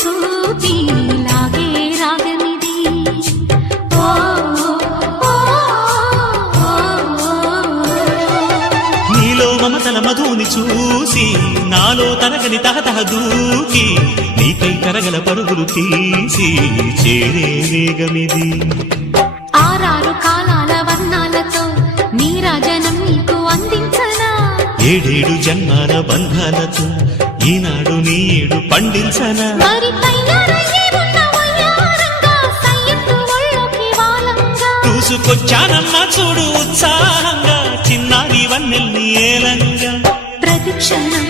చూపి లాగే రాగమిది నీలో మమతల మధుని చూసి నాలో తనగని తహతహ దూకి నీకై తరగల పరుగులు తీసి చేరే వేగమిది ఆరారు కాలాల వర్ణాలతో నీరాజనం నీకు అందించనా ఏడేడు జన్మాల బంధాలతో ఈనాడు నీడు పండించనా మరి పైన ఉన్న వయ్యారంగా సయ్యత్తు ఒళ్ళోకి వాలంగా చూసుకొచ్చానమ్మా చూడు ఉత్సాహంగా చిన్నారి వన్నెల్ని ఏలంగా ప్రతిక్షణం